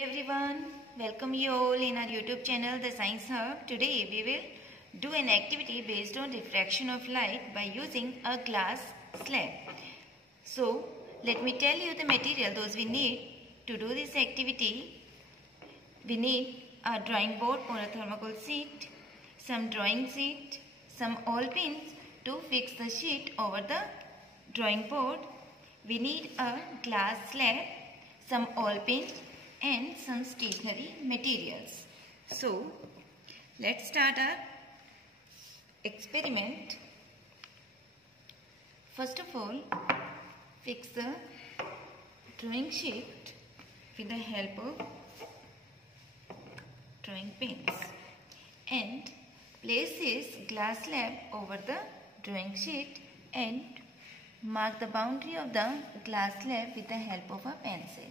Everyone, welcome you all in our YouTube channel The Science Hub. Today we will do an activity based on refraction of light by using a glass slab. So let me tell you the material those we need to do this activity. We need a drawing board or a thermocol sheet, some drawing sheet, some oil pins to fix the sheet over the drawing board. We need a glass slab, some oil pins and some stationery materials. So let's start our experiment. First of all, fix the drawing sheet with the help of drawing pins and place this glass slab over the drawing sheet and mark the boundary of the glass slab with the help of a pencil.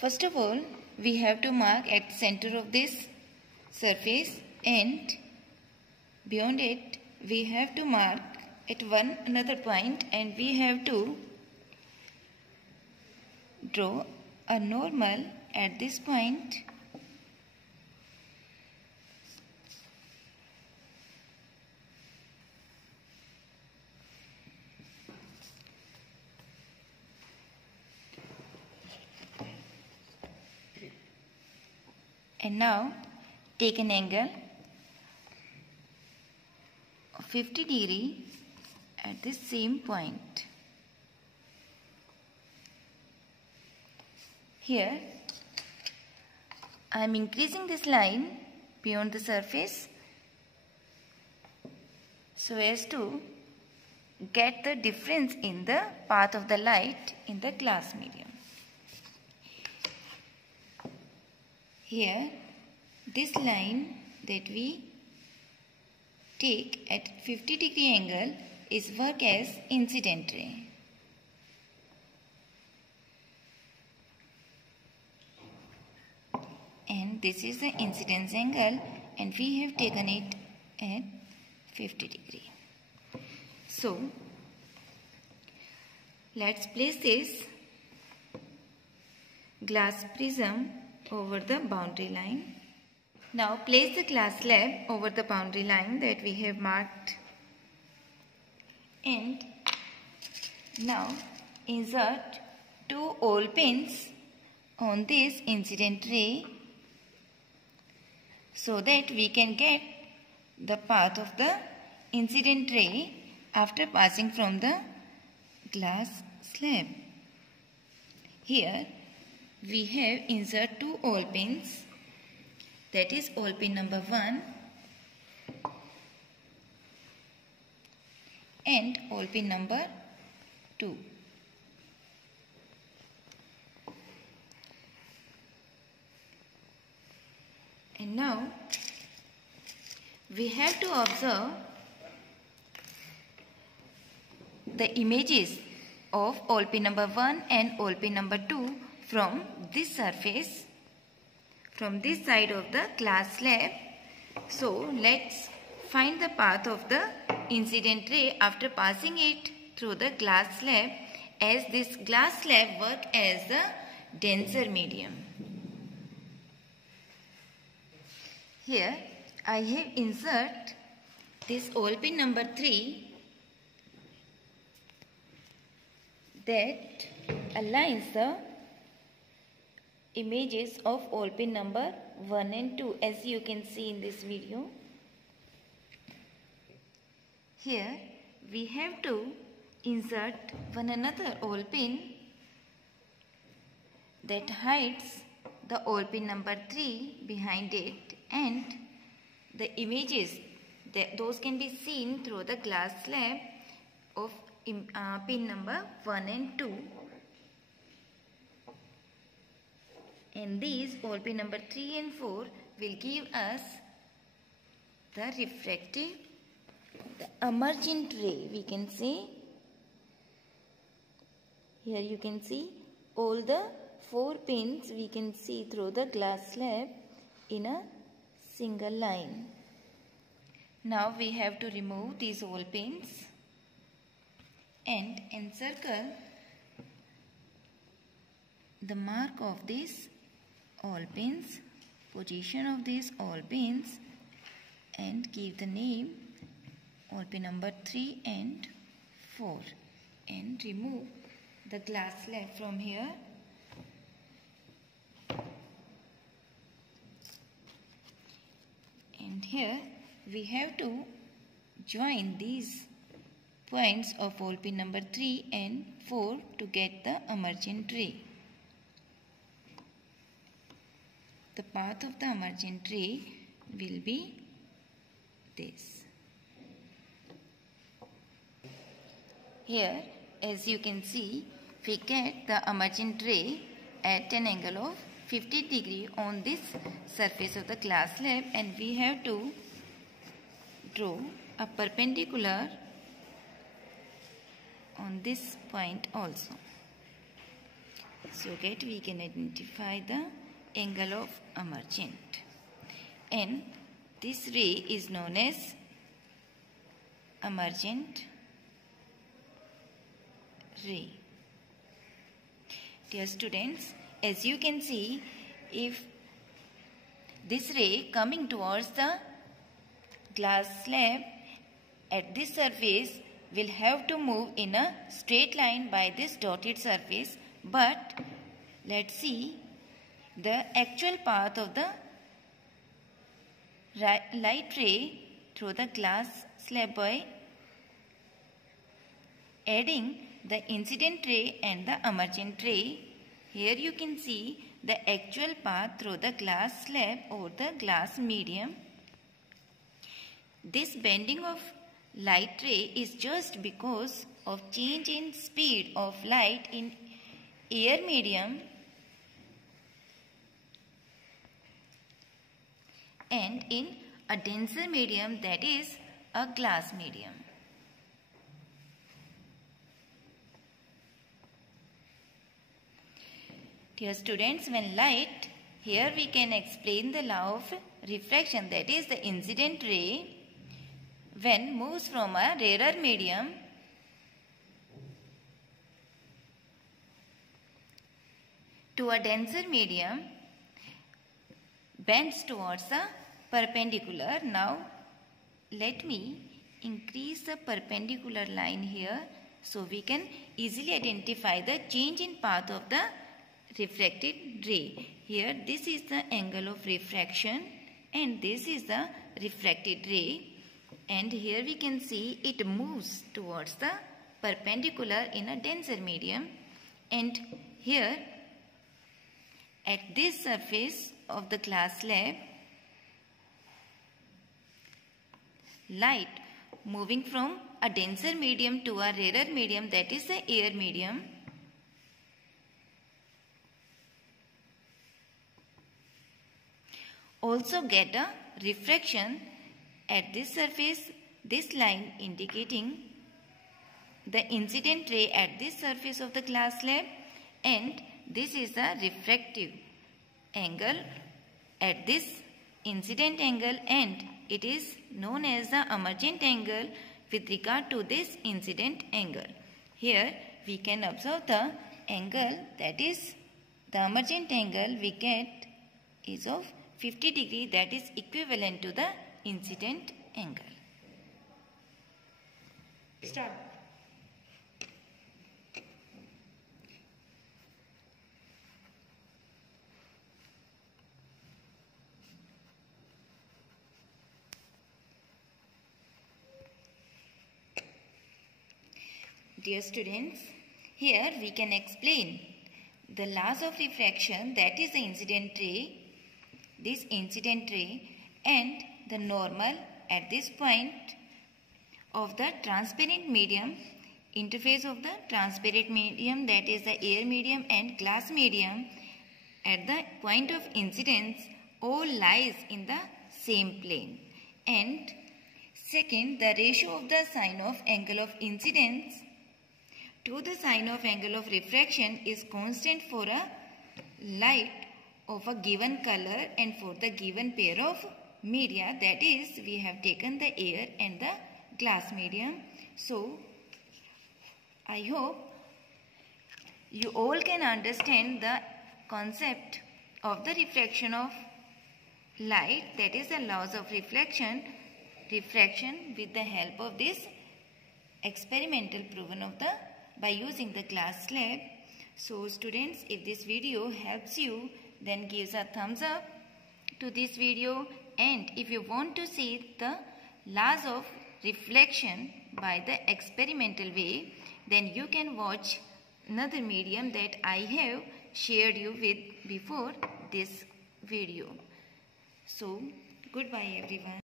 First of all, we have to mark at the center of this surface and beyond it we have to mark at another point, and we have to draw a normal at this point. And now take an angle of 50 degrees at this same point. Here I am increasing this line beyond the surface so as to get the difference in the path of the light in the glass medium. Here, this line that we take at 50 degree angle is work as incident ray. And this is the incidence angle, and we have taken it at 50 degree. So, let's place this glass prism over the boundary line. Now place the glass slab over the boundary line that we have marked, and now insert two oil pins on this incident ray so that we can get the path of the incident ray after passing from the glass slab. Here we have insert two oil pins, that is oil pin number 1 and oil pin number 2. And now we have to observe the images of oil pin number 1 and oil pin number 2 from this surface, from this side of the glass slab. So let's find the path of the incident ray after passing it through the glass slab, as this glass slab works as the denser medium. Here I have insert this oil pin number 3 that aligns the images of oil pin number 1 and 2, as you can see in this video. Here we have to insert one another oil pin that hides the oil pin number 3 behind it, and the images those can be seen through the glass slab of pin number 1 and 2. And these oil pin number 3 and 4 will give us the refractive, the emergent ray. We can see, here you can see all the 4 pins we can see through the glass slab in a single line. Now we have to remove these all pins and encircle the mark of these all pins, position of these all pins, and give the name all pin number 3 and 4 and remove the glass slab from here. And here we have to join these points of all pin number 3 and 4 to get the emergent ray. The path of the emergent ray will be this. Here, as you can see, we get the emergent ray at an angle of 50 degree on this surface of the glass slab, and we have to draw a perpendicular on this point also. So that we can identify the angle of emergent, and this ray is known as emergent ray. Dear students, as you can see, if this ray coming towards the glass slab at this surface will have to move in a straight line by this dotted surface, but let's see the actual path of the light ray through the glass slab by adding the incident ray and the emergent ray. Here you can see the actual path through the glass slab or the glass medium. This bending of light ray is just because of change in speed of light in air medium and in a denser medium, that is a glass medium. Dear students, when light, here we can explain the law of refraction, that is the incident ray, when moves from a rarer medium to a denser medium, bends towards a perpendicular. Now let me increase the perpendicular line here so we can easily identify the change in path of the refracted ray. Here this is the angle of refraction and this is the refracted ray, and here we can see it moves towards the perpendicular in a denser medium, and here at this surface of the glass slab, light moving from a denser medium to a rarer medium, that is the air medium, also get a refraction at this surface, this line indicating the incident ray at this surface of the glass slab, and this is the refractive angle at this incident angle, and it is known as the emergent angle with regard to this incident angle. Here we can observe the angle, that is the emergent angle we get is of 50 degree, that is equivalent to the incident angle. Start. Dear students, here we can explain the laws of refraction, that is the incident ray, this incident ray, and the normal at this point of the transparent medium, interface of the transparent medium, that is the air medium and glass medium, at the point of incidence all lies in the same plane. And second, the ratio of the sine of angle of incidence to the sine of angle of refraction is constant for a light of a given color and for the given pair of media, that is we have taken the air and the glass medium. So I hope you all can understand the concept of the refraction of light, that is the laws of refraction with the help of this experimental proven of the by using the glass slab. So students, if this video helps you, then give a thumbs up to this video, and if you want to see the laws of reflection by the experimental way, then you can watch another medium that I have shared you with before this video. So goodbye everyone.